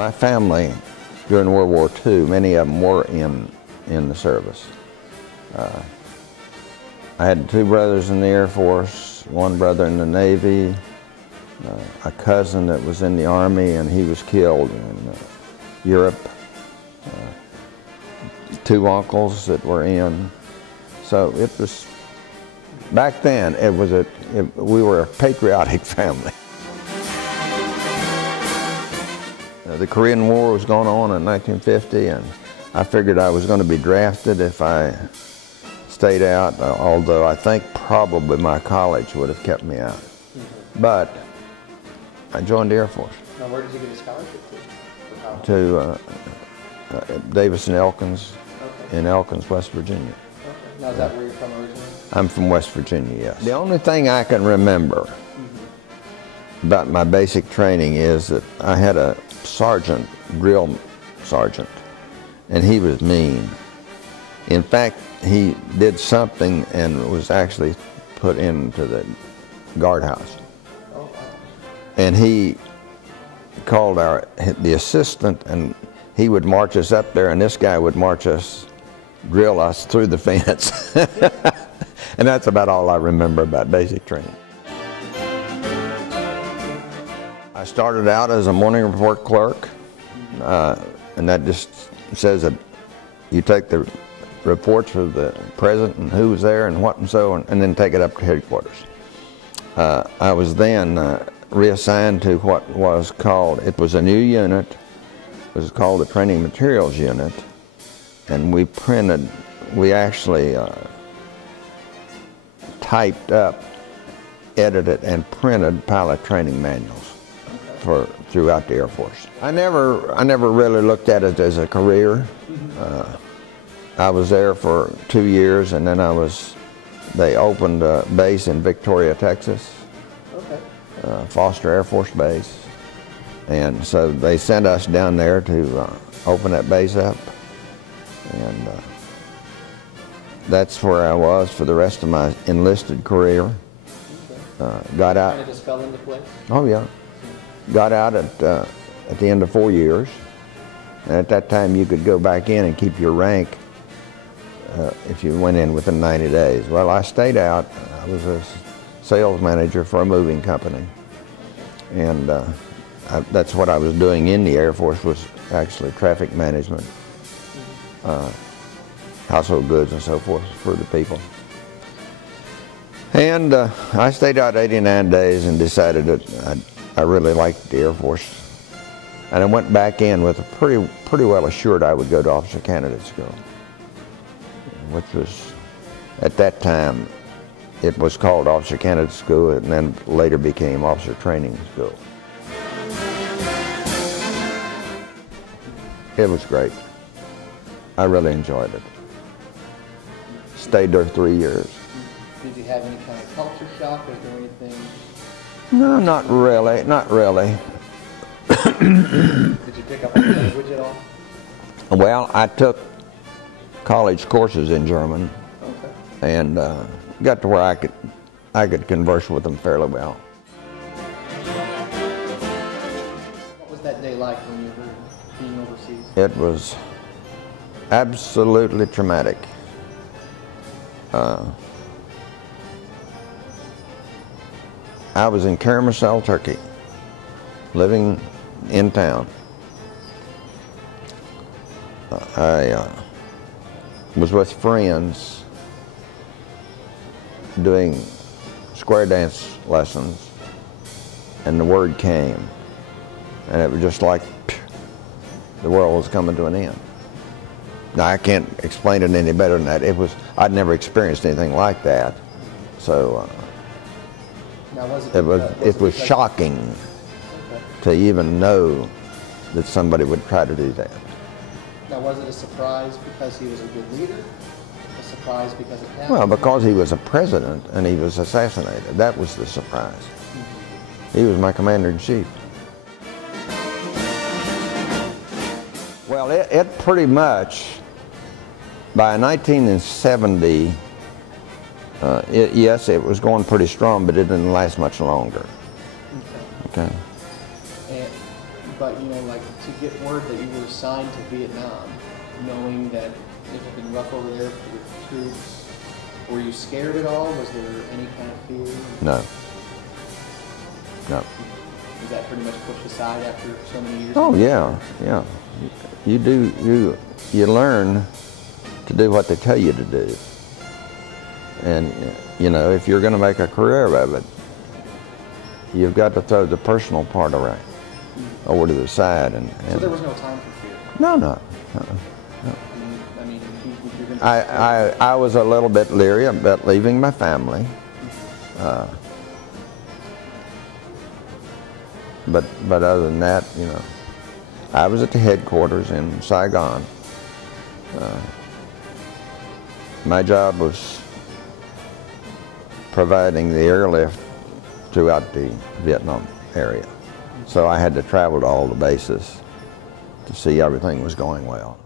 My family, during World War II, many of them were in the service. I had two brothers in the Air Force, one brother in the Navy, a cousin that was in the Army and he was killed in Europe, two uncles that were in. So it was, back then, we were a patriotic family. The Korean War was going on in 1950, and I figured I was going to be drafted if I stayed out, although I think probably my college would have kept me out. Mm-hmm. But I joined the Air Force. Now, where did you get a scholarship to? To Davis and Elkins, okay. In Elkins, West Virginia. Okay. Now, is that where you're from originally? I'm from West Virginia, yes. The only thing I can remember about my basic training is that I had a sergeant, drill sergeant, and he was mean. In fact, he did something and was actually put into the guardhouse. Oh, wow. And he called the assistant, and he would march us up there, and this guy would drill us through the fence. And that's about all I remember about basic training. I started out as a morning report clerk, and that just says that you take the reports of the president and who was there and what and so on, and then take it up to headquarters. I was then reassigned to what was called, it was a new unit, it was called the Training Materials Unit, and we actually typed up, edited, and printed pilot training manuals throughout the Air Force. I never really looked at it as a career. I was there for 2 years, and then they opened a base in Victoria, Texas, okay. Foster Air Force Base, and so they sent us down there to open that base up, and that's where I was for the rest of my enlisted career. Okay. Got out. Kind of just fell into place? Oh yeah. Got out at the end of 4 years, and at that time you could go back in and keep your rank if you went in within 90 days. Well, I stayed out. I was a sales manager for a moving company, and that's what I was doing in the Air Force, was actually traffic management, household goods and so forth for the people. And I stayed out 89 days and decided that I really liked the Air Force, and I went back in with a pretty well assured I would go to Officer Candidate School, which was, at that time, it was called Officer Candidate School, and then later became Officer Training School. It was great. I really enjoyed it. Stayed there 3 years. Did you have any kind of culture shock? Was there anything? No, not really, not really. Did you pick up any language at all? Well, I took college courses in German, okay. And got to where I could converse with them fairly well. What was that day like when you were being overseas? It was absolutely traumatic. I was in Karamsal, Turkey, living in town. I was with friends doing square dance lessons, and the word came, and it was just like the world was coming to an end. Now, I can't explain it any better than that. I'd never experienced anything like that, so now, it was shocking, okay, to even know that somebody would try to do that. Now, was it a surprise because he was a good leader? A surprise because it happened? Well, because he was a president and he was assassinated. That was the surprise. Mm-hmm. He was my commander-in-chief. Well, it pretty much, by 1970, yes, it was going pretty strong, but it didn't last much longer. Okay. And But, you know, like, to get word that you were assigned to Vietnam, knowing that it had been rough over there with troops, were you scared at all? Was there any kind of fear? No. No. Was that pretty much pushed aside after so many years? Oh, yeah, yeah. You learn to do what they tell you to do. And, you know, if you're going to make a career of it, you've got to throw the personal part around, over to the side. And so there was no time for fear? No, no. I mean, you're going to... I was a little bit leery about leaving my family. But other than that, you know, I was at the headquarters in Saigon. My job was providing the airlift throughout the Vietnam area. So I had to travel to all the bases to see everything was going well.